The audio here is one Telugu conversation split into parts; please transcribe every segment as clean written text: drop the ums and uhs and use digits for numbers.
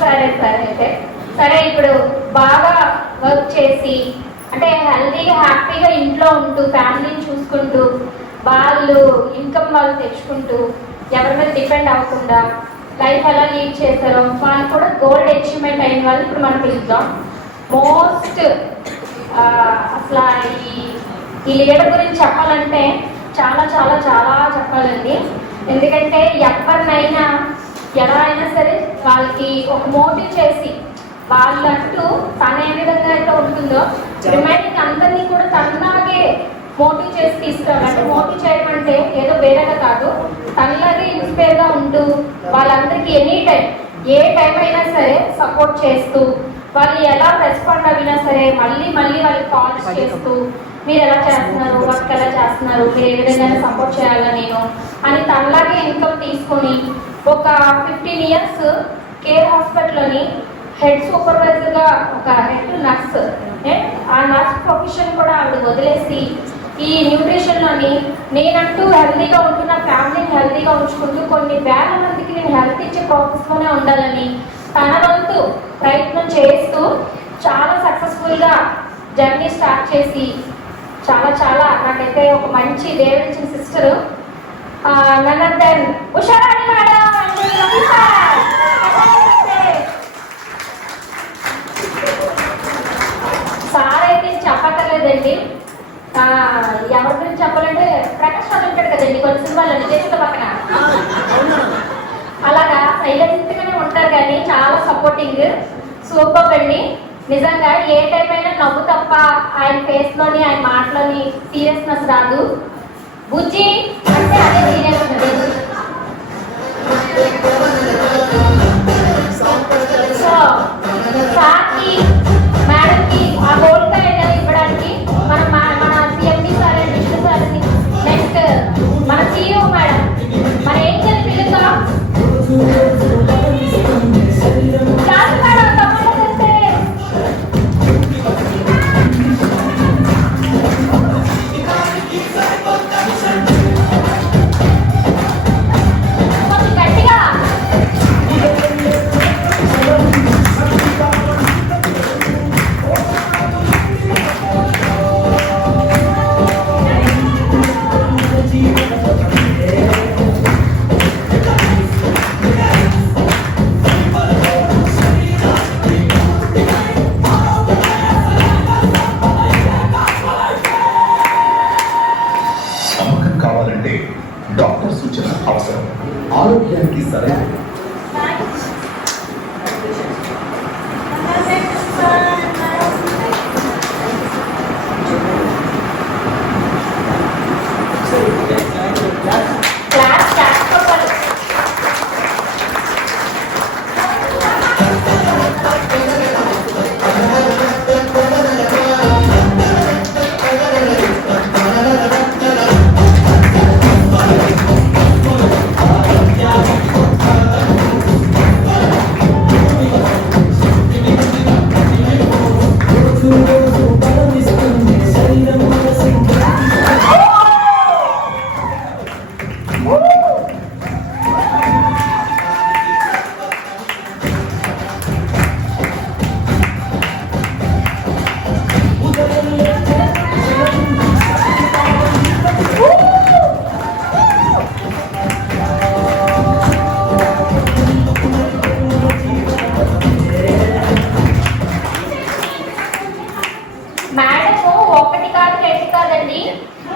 సరే సరే అయితే సరే. ఇప్పుడు బాగా వర్క్ చేసి అంటే హెల్తీగా హ్యాపీగా ఇంట్లో ఉంటూ ఫ్యామిలీని చూసుకుంటూ వాళ్ళు ఇన్కమ్ వాళ్ళు తెచ్చుకుంటూ ఎవరి మీద డిపెండ్ అవ్వకుండా లైఫ్ ఎలా లీడ్ చేశారో వాళ్ళు కూడా గోల్డ్ అచీవ్మెంట్ అయిన వాళ్ళు ఇప్పుడు మనం పిలుద్దాం. మోస్ట్ అసలు ఈ లీడర్ గురించి చెప్పాలంటే చాలా చాలా చాలా చెప్పాలండి. ఎందుకంటే ఎవరినైనా ఎలా అయినా సరే వాళ్ళకి ఒక మోటివ్ చేసి వాళ్ళంటూ తను ఏ విధంగా అయితే ఉంటుందో రిమైనింగ్ అందరినీ కూడా తనలాగే మోటివ్ చేసి తీసుకురావాలి. అంటే మోటివ్ చేయడం అంటే ఏదో వేరేగా కాదు, తనలాగే ఇన్స్పైర్గా ఉంటూ వాళ్ళందరికీ ఎనీ టైం ఏ టైం అయినా సరే సపోర్ట్ చేస్తూ వాళ్ళు ఎలా రెస్పాండ్ అయినా సరే మళ్ళీ మళ్ళీ వాళ్ళకి కాల్స్ చేస్తూ మీరు ఎలా చేస్తున్నారు, వర్క్ ఎలా చేస్తున్నారు, మీరు ఏ విధంగా సపోర్ట్ చేయాలా నేను అని తనలాగే ఇన్కమ్ తీసుకొని ఒక 15 years కేర్ హాస్పిటల్లోని హెడ్ సూపర్వైజర్గా ఒక హెడ్ నర్స్, ఆ నర్స్ ప్రొఫెషన్ కూడా ఆవిడ వదిలేసి ఈ న్యూట్రిషన్లోని నేనంటూ హెల్తీగా ఉంటున్న ఫ్యామిలీని హెల్తీగా ఉంచుకుంటూ కొన్ని వేల మందికి నేను హెల్త్ ఇచ్చే ప్రాసెస్లోనే ఉండాలని తన వంతు ప్రయత్నం చేస్తూ చాలా సక్సెస్ఫుల్గా జర్నీ స్టార్ట్ చేసి చాలా చాలా నాకైతే ఒక మంచి దేవుడిచ్చిన సిస్టరు నన్నదన్ ఉషారాణి మేడం. సార్ అయితే చెప్పక్కర్లేదండి. ఎవరి గురించి చెప్పాలంటే ప్రకాష్ రాజు ఉంటాడు కదండి కొన్ని సినిమాలు నిజేష్ పక్కన, అలాగా సైలెంట్గానే ఉంటారు కానీ చాలా సపోర్టింగ్, సూపర్ అండి. నిజంగా ఏ టైం అయినా నవ్వు తప్ప ఆయన ఫేస్లోని ఆయన మాటలోని సీరియస్నెస్ రాదు. బుజ్జి అంటే అదే సీరియస్ ఉంటుంది. సో సార్కి మేడంకి ఆ గోల్డ్ కాయిన్ ఇవ్వడానికి మన సిఎండి సార్ అండ్ విష్ణు సార్ని నెక్స్ట్ మన సిఇఓ మేడం మన ఏం చేసి పిలుద్దాం. డాక్టర్ సూచన అవసరం. ఆరోగ్యానికి సరైన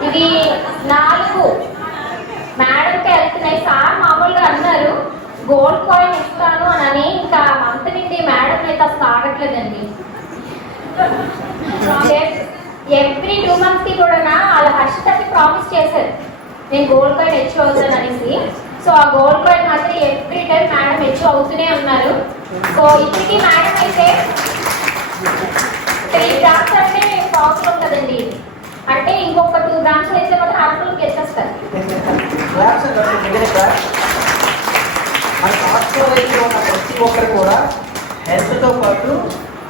ఇది 4 మేడంకి వెళ్తున్నాయి. సార్ మామూలుగా అన్నారు గోల్డ్ కాయిన్ ఇస్తాను అని, ఇంకా మంత్ నుండి మేడం అయితే అసలు ఆగట్లేదండి. ఎవ్రీ 2 months కూడా వాళ్ళ హర్షితకి ప్రామిస్ చేశారు నేను గోల్డ్ కాయిన్ హెచ్చు అవుతాను అనేసి. సో ఆ గోల్డ్ కాయిన్ మాత్రం ఎవ్రీ టైం మేడం హెచ్చు అవుతూనే ఉన్నారు. సో ఇప్పటికీ మేడం అయితే 3 grams అంటే ప్రాబ్లం కదండి, అంటే ఇంకొక 2 grams అయితే మాత్రం అర్థంకి వచ్చేస్తారు. మన హాస్పిటల్లో ఉన్న ప్రతి ఒక్కరు కూడా హెల్త్తో పాటు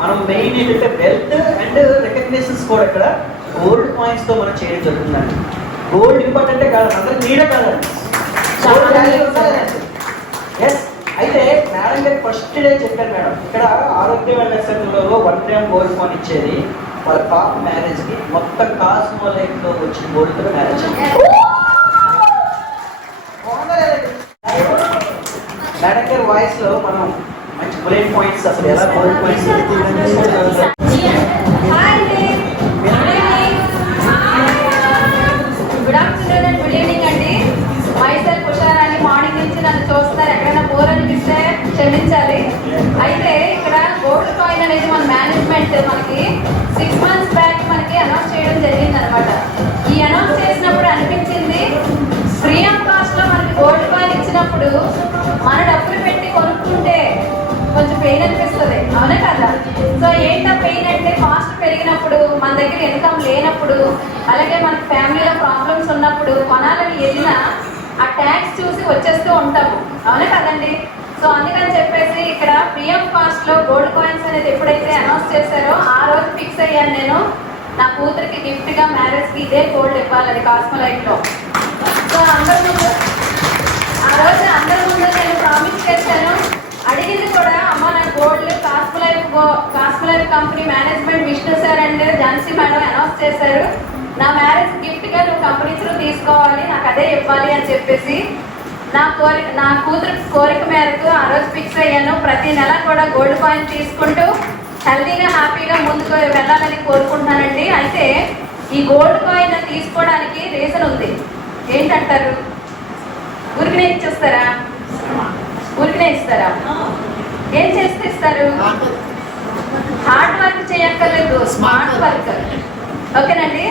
మనం మెయిన్ ఏంటంటే వెల్త్ అండ్ రికగ్నిషన్స్ కూడా ఇక్కడ గోల్డ్ కాయిన్స్తో మనం చేయడం జరుగుతుందండి. గోల్డ్ ఇంపార్టెంటే కాదు, అందరికి నీడే కాదండి. ఎస్. అయితే మేడం గారు ఫస్ట్ డే చెప్పారు మేడం, ఇక్కడ ఆరోగ్య వెల్నెస్ సెంటర్లో 1 గ్రామ్ గోల్డ్ కాయిన్ ఇచ్చేది వాళ్ళ పాప మ్యారేజ్ కి మొత్తం కాస్మో లైఫ్ లో వచ్చిన గోల్డ్ మ్యారేజ్. మేడం గారి వాయిస్ లో మనం మంచి బుల్లెట్ పాయింట్స్ అసలు ఎలా gold points good afternoon and good evening అండి. మైసెల్ఫ్ ఉషారాణి. మార్నింగ్ నుంచి నన్ను చూస్తారు, ఎక్కడైనా బోర్ అనిపిస్తే క్షమించాలి. అయితే ఇక్కడ గోల్డ్ కాయిన్ అనేది మన మేనేజ్మెంట్ మనకి 6 months బ్యాక్ మనకి అనౌన్స్ చేయడం జరిగింది అనమాట. ఈ అనౌన్స్ చేసినప్పుడు అనిపించింది, ఫ్రీ ఆఫ్ కాస్ట్ లో మనకి గోల్డ్ కాయిన్ ఇచ్చినప్పుడు మన డబ్బులు పెట్టి కొనుక్కుంటే కొంచెం పెయిన్ అనిపిస్తుంది, అవునా కదా? సో ఏంటో పెయిన్ అంటే కాస్ట్ పెరిగినప్పుడు, మన దగ్గర ఇన్కమ్ లేనప్పుడు, అలాగే మనకి ఫ్యామిలీలో ప్రాబ్లమ్స్ ఉన్నప్పుడు కొనాలని వెళ్ళినా ఆ ట్యాక్స్ చూసి వచ్చేస్తూ ఉంటాము, అవునా కదండి? సో అందుకని చెప్పేసి ఇక్కడ ఫ్రీ ఆఫ్ కాస్ట్ లో గోల్డ్ కాయిన్స్ అనేది ఎప్పుడైతే అనౌన్స్ చేశారో ఆ రోజు ఫిక్స్ అయ్యాను నేను, నా కూతురికి గిఫ్ట్ గా మ్యారేజ్ కి ఇదే గోల్డ్ ఇవ్వాలని కాస్మో లైఫ్ లో. సో ఆ రోజు అందరి ముందు నేను ప్రామిస్ చేశాను. అడిగింది కూడా, అమ్మ నా gold cosmo life company management Vishnu sir and Jhansi madam announce చేశారు, నా మ్యారేజ్ గిఫ్ట్ గా నువ్వు కంపెనీ త్రూ తీసుకోవాలి, నాకు అదే ఇవ్వాలి అని చెప్పేసి నా కూతురు కోరిక మేరకు ఆ రోజు ఫిక్స్ అయ్యాను. ప్రతి నెల కూడా గోల్డ్ కాయిన్ తీసుకుంటూ హెల్తీగా హ్యాపీగా ముందుకు వెళ్ళాలని కోరుకుంటున్నానండి. అయితే ఈ గోల్డ్ కాయిన్ తీసుకోవడానికి రీజన్ ఉంది. ఏంటంటారు? ఊరికనే ఇచ్చేస్తారా? ఊరికనే ఇస్తారా? ఏం చేస్తే ఇస్తారు? హార్డ్ వర్క్ చేయక్కర్లేదు, స్మార్ట్ వర్క్. ఓకేనండి.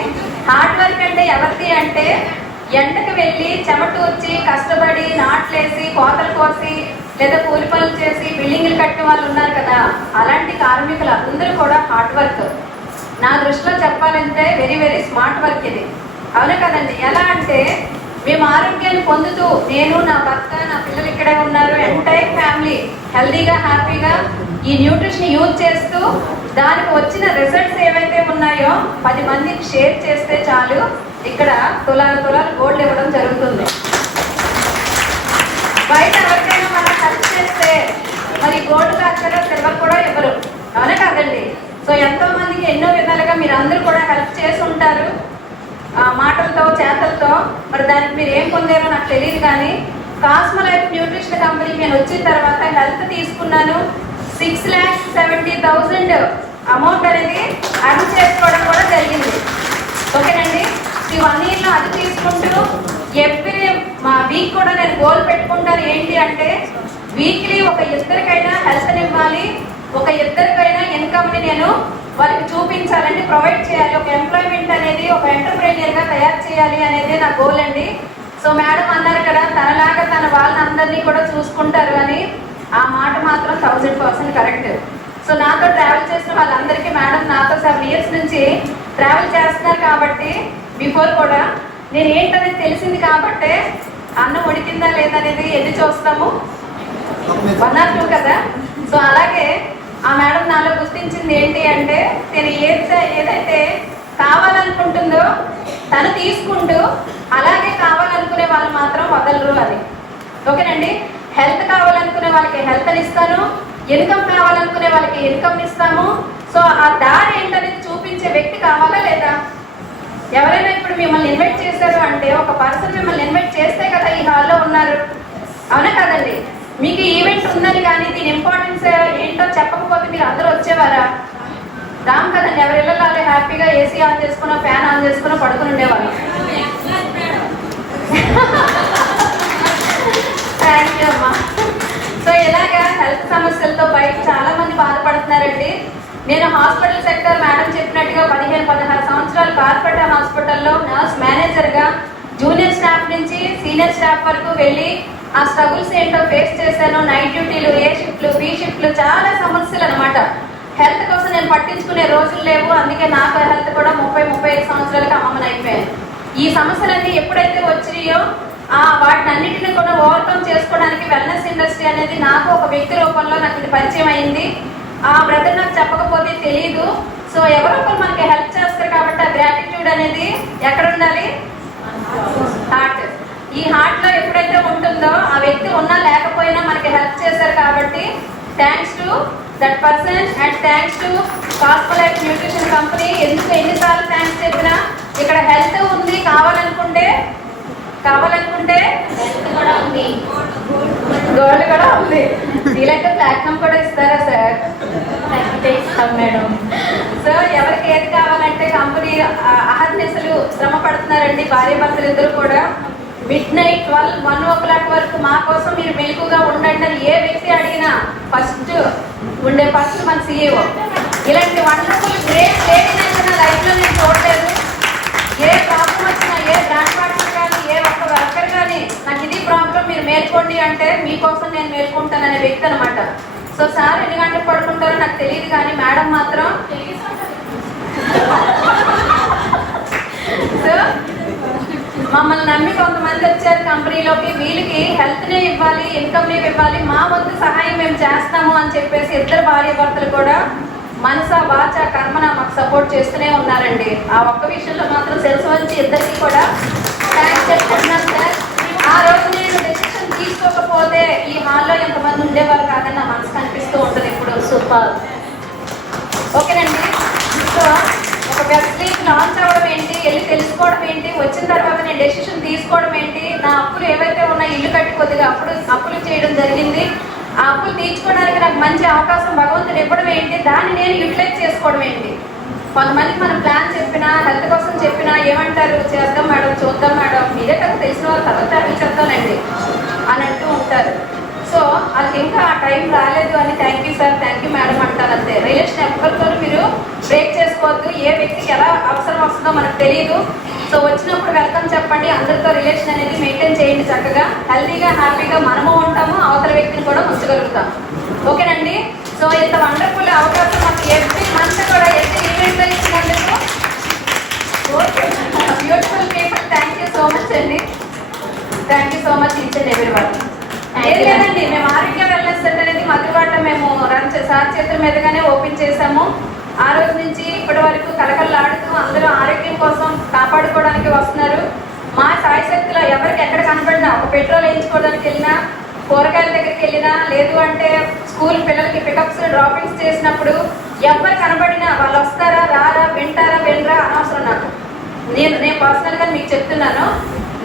హార్డ్ వర్క్ అంటే ఎవరిది అంటే, ఎండకు వెళ్ళి చెమటూర్చి కష్టపడి నాట్లేసి కోతలు కోసి లేదా కూలి పనులు చేసి బిల్డింగ్లు కట్టిన వాళ్ళు ఉన్నారు కదా, అలాంటి కార్మికులు అందరూ కూడా హార్డ్ వర్క్. నా దృష్టిలో చెప్పాలంటే వెరీ వెరీ స్మార్ట్ వర్క్ ఇది, అవునా కదండి? ఎలా అంటే, మేము ఆరోగ్యాన్ని పొందుతూ, నేను నా భర్త నా పిల్లలు ఇక్కడే ఉన్నారు, ఎంటైర్ ఫ్యామిలీ హెల్దీగా హ్యాపీగా ఈ న్యూట్రిషన్ యూజ్ చేస్తూ దానికి వచ్చిన రిజల్ట్స్ ఏవైతే ఉన్నాయో 10 మందికి షేర్ చేస్తే చాలు, ఇక్కడ తులాలు గోల్డ్ ఇవ్వడం జరుగుతుంది. బయట ఎవరికైనా మనం హెల్ప్ చేస్తే మరి గోల్డ్ కాకుండా సిల్వర్ కూడా ఇవ్వరు, అవునా కాదండి? సో ఎంతో మందికి ఎన్నో విధాలుగా మీరు అందరూ కూడా హెల్ప్ చేసి ఉంటారు, మాటలతో చేతలతో. మరి దానికి మీరు ఏం పొందారో నాకు తెలియదు, కానీ కాస్మో లైఫ్ న్యూట్రిషన్ కంపెనీకి నేను వచ్చిన తర్వాత హెల్త్ తీసుకున్నాను. 6,70,000 అమౌంట్ అనేది అర్న్ చేసుకోవడం కూడా జరిగింది. ఓకేనండి. ఈ 1 yearలో అది తీసుకుంటూ ఎవ్రీ వీక్ కూడా నేను గోల్ పెట్టుకుంటాను. ఏంటి అంటే, వీక్లీ ఒక ఇద్దరికైనా హెల్త్ ఇవ్వాలి, ఒక ఇద్దరికైనా ఇన్కమ్ని నేను వాళ్ళకి చూపించాలండి, ప్రొవైడ్ చేయాలి. ఒక ఎంప్లాయ్మెంట్ అనేది ఒక ఎంటర్ప్రెన్యూర్గా తయారు చేయాలి అనేది నా గోల్ అండి. సో మేడం అన్నారు కదా, తనలాగా తన వాళ్ళందరినీ కూడా చూసుకుంటారు అని. ఆ మాట మాత్రం 1000% కరెక్ట్. సో నాతో ట్రావెల్ చేసిన వాళ్ళందరికీ మేడం నాతో 7 years నుంచి ట్రావెల్ చేస్తున్నారు కాబట్టి, బిఫోర్ కూడా నేను ఏంటనేది తెలిసింది కాబట్టి, అన్నం ఉడికిందా లేదనేది ఎన్ని చూస్తాము, 1 or 2 కదా. సో అలాగే ఆ మేడం నాలో గుర్తించింది ఏంటి అంటే, నేను ఏదైతే కావాలనుకుంటుందో తను తీసుకుంటూ, అలాగే కావాలనుకునే వాళ్ళు మాత్రం వదలరు అని. ఓకేనండి. హెల్త్ కావాలనుకునే వాళ్ళకి హెల్త్ని ఇస్తాను, ఇన్కమ్ కావాలనుకునే వాళ్ళకి ఇన్కమ్ ఇస్తాము. సో ఆ దారి ఏంటనేది చూపించే వ్యక్తి కావాలా లేదా? ఎవరైనా ఇప్పుడు మిమ్మల్ని ఇన్వైట్ చేశారు అంటే, ఒక పర్సన్ మిమ్మల్ని ఇన్వైట్ చేస్తే కదా ఈ హాల్లో ఉన్నారు, అవునా కదండి? మీకు ఈవెంట్ ఉందని కానీ దీని ఇంపార్టెన్స్ ఏంటో చెప్పకపోతే మీరు అందరూ వచ్చేవారా? రామ్ కదండి. ఎవరి ఇళ్ళలో హ్యాపీగా ఏసీ ఆన్ చేసుకున్న, ఫ్యాన్ ఆన్ చేసుకున్న పడుకుని ఉండేవాళ్ళు. థ్యాంక్ యూ అమ్మా. సో ఇలాగా హెల్త్ సమస్యలతో బయట చాలా మంది బాధపడుతున్నారండి. నేను హాస్పిటల్ సెక్టర్ మేడం చెప్పినట్టుగా 15-16 సంవత్సరాలు కార్పొరేట్ హాస్పిటల్లో నర్స్ మేనేజర్గా జూనియర్ స్టాఫ్ నుంచి సీనియర్ స్టాఫ్ వరకు వెళ్ళి ఆ స్ట్రగుల్స్ ఏంటో ఫేస్ చేశాను. నైట్ డ్యూటీలు, ఏ షిఫ్ట్లు, బి షిఫ్ట్లు, చాలా సమస్యలు అనమాట. హెల్త్ కోసం నేను పట్టించుకునే రోజులు లేవు. అందుకే నాకు హెల్త్ కూడా 30-35 సంవత్సరాలకి అమ్మమ్మని అయిపోయాను. ఈ సమస్యలన్నీ ఎప్పుడైతే వచ్చినాయో వాటిని అన్నింటినీ కూడా ఓవర్కమ్ చేసుకోవడానికి వెల్నెస్ ఇండస్ట్రీ అనేది నాకు ఒక వ్యక్తి రూపంలో నాకు ఇది పరిచయం అయింది. ఆ బ్రదర్ నాకు చెప్పకపోతే తెలియదు. సో ఎవరో ఒకరు మనకి హెల్ప్ చేస్తారు కాబట్టి ఆ గ్రాటిట్యూడ్ అనేది ఎక్కడ ఉండాలి? హార్ట్. ఈ హార్ట్లో ఎప్పుడైతే ఉంటుందో ఉందో ఆ వ్యక్తి ఉన్నా లేకపోయినా మనకి హెల్ప్ చేశారు కాబట్టి thanks to that person and thanks to Cosmolife nutrition company. ఎందుకు ఎన్నిసార్లు థ్యాంక్స్ చెప్పినా ఇక్కడ హెల్త్ ఉంది, కావాలనుకుంటే హెల్త్ కూడా ఉంది, గోల్డ్ కూడా ఉంది. ఇలాంటి ప్లాటినం కూడా ఇస్తారా సార్? ఇస్తాం మేడం. సో ఎవరికి ఏది కావాలంటే కంపెనీ అహర్నిశలు శ్రమ పడుతున్నారండి. భార్య భర్తలు ఇద్దరు కూడా మిడ్-నైట్ 1 o'clock వరకు మా కోసం మీరు మెలకుగా ఉండండి అని ఏ వ్యక్తి అడిగినా ఫస్ట్ ఉండే పర్సన్ మన CEO. ఇలాంటి వండర్ఫుల్ గ్రేట్ లేడీనైతే నా లైఫ్లో నేను చూడలేదు. ఏ ప్రాబ్లం వచ్చినా, ఏ బ్రాండ్ పార్ట్నర్ కానీ, ఏ ఒక్క వర్కర్ కానీ నాకు ఇది ప్రాబ్లం మీరు మేల్కోండి అంటే మీకోసం నేను మేల్కొంటాను అనే వ్యక్తి అనమాట. సో సార్ ఎన్ని గంటలు పడుకుంటారో నాకు తెలియదు కానీ మేడం మాత్రం సో మమ్మల్ని నమ్మి కొంతమంది వచ్చారు కంపెనీలోకి. వీళ్ళకి హెల్త్నే ఇవ్వాలి, ఇన్కమ్నే ఇవ్వాలి, మా వంతు సహాయం మేము చేస్తాము అని చెప్పేసి ఇద్దరు భార్య భర్తలు కూడా మనస వాచ కర్మన మాకు సపోర్ట్ చేస్తూనే ఉన్నారండి. ఆ ఒక్క విషయంలో మాత్రం సెల్స్ వచ్చి ఇద్దరికి కూడా థ్యాంక్స్ చెప్పుకుంటున్నాను సార్. ఆ రోజు నేను డెసిషన్ తీసుకోకపోతే ఈ హాల్లో ఎంతమంది ఉండేవారు కాదని నా మనసు కనిపిస్తూ ఉంటుంది ఇప్పుడు. సూపర్. ఓకేనండి. సో ఒక వెబ్సైట్ లాంచ్ అవ్వడం ఏంటి, వెళ్ళి తెలుసుకోవడం ఏంటి, వచ్చిన తర్వాత నేను డెసిషన్ తీసుకోవడం ఏంటి, నా అప్పులు ఏవైతే ఉన్నాయో ఇల్లు కట్టి కొద్దిగా అప్పులు చేయడం జరిగింది. ఆ అప్పులు తీర్చుకోవడానికి నాకు మంచి అవకాశం భగవంతుడు ఇవ్వడం ఏంటి, దాన్ని నేను యూటిలైజ్ చేసుకోవడం ఏంటి. కొంతమందికి మనం ప్లాన్ చెప్పినా, హెల్త్ కోసం చెప్పినా ఏమంటారు, చేద్దాం మేడం, చూద్దాం మేడం, మీరే కదా తెలిసిన వాళ్ళు తర్వాత అవి చెప్తానండి అని అంటూ ఉంటారు. సో అది ఇంకా ఆ టైం రాలేదు అని thank you sir, thank you madam అంటారు అంతే. రిలేషన్ ఎవరితో మీరు బ్రేక్ చేసుకోవద్దు. ఏ వ్యక్తికి ఎలా అవసరం వస్తుందో మనకు తెలియదు. సో వచ్చినప్పుడు వెల్కమ్ చెప్పండి. అందరితో రిలేషన్ అనేది మెయింటైన్ చేయండి. చక్కగా హెల్తీగా హ్యాపీగా మనము ఉంటాము, అవతల వ్యక్తిని కూడా ఉంచగలుగుతాం. ఓకేనండి. సో ఇంత వండర్ఫుల్ అవకాశం మాకు ఎవ్రీ మంత్ కూడా ఎవ్రీ ఈవెంట్లో ఇచ్చినందుకు beautiful people, thank you so much అండి. Thank you so much each and every one. లేదండి, మేము ఆరోగ్య వెల్నెస్ సెంటర్ అనేది మధువాడ మేము సార్ చేతుల మీదుగానే ఓపెన్ చేశాము. ఆ రోజు నుంచి ఇప్పటి వరకు కలకలలాడుతూ అందరూ ఆరోగ్యం కోసం కాపాడుకోవడానికి వస్తున్నారు. మా సాయి శక్తిలో ఎవరికి ఎక్కడ కనపడినా, ఒక పెట్రోల్ వేయించుకోవడానికి వెళ్ళినా, కూరగాయల దగ్గరికి వెళ్ళినా, లేదు అంటే స్కూల్ పిల్లలకి పికప్స్ డ్రాపింగ్స్ చేసినప్పుడు ఎవరు కనబడినా వాళ్ళు వస్తారా, రారా, వింటారా, వినరా అనవసరం నాకు. నేను పర్సనల్గా మీకు చెప్తున్నాను,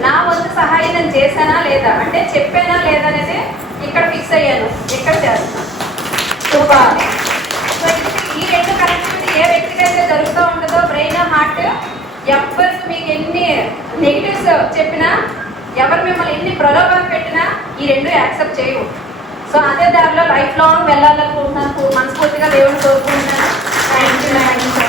నా వంతు సహాయం నేను చేశానా లేదా అంటే చెప్పానా లేదా అనేది ఇక్కడ ఫిక్స్ అయ్యాను, ఇక్కడ చేస్తాను. సూపర్. సో ఈ రెండు కనెక్టివిటీ ఏ వ్యక్తికైతే జరుగుతూ ఉంటుందో బ్రెయిన్ హార్ట్, ఎవరికి మీకు ఎన్ని నెగిటివ్స్ చెప్పినా, ఎవరు మిమ్మల్ని ఎన్ని ప్రలోభాలు పెట్టినా ఈ రెండు యాక్సెప్ట్ చేయవు. సో అదే దారిలో లైఫ్ లాంగ్ వెళ్ళాలనుకుంటున్నాను, మనస్ఫూర్తిగా దేవుని కోరుకుంటున్నాను. Thank you madam.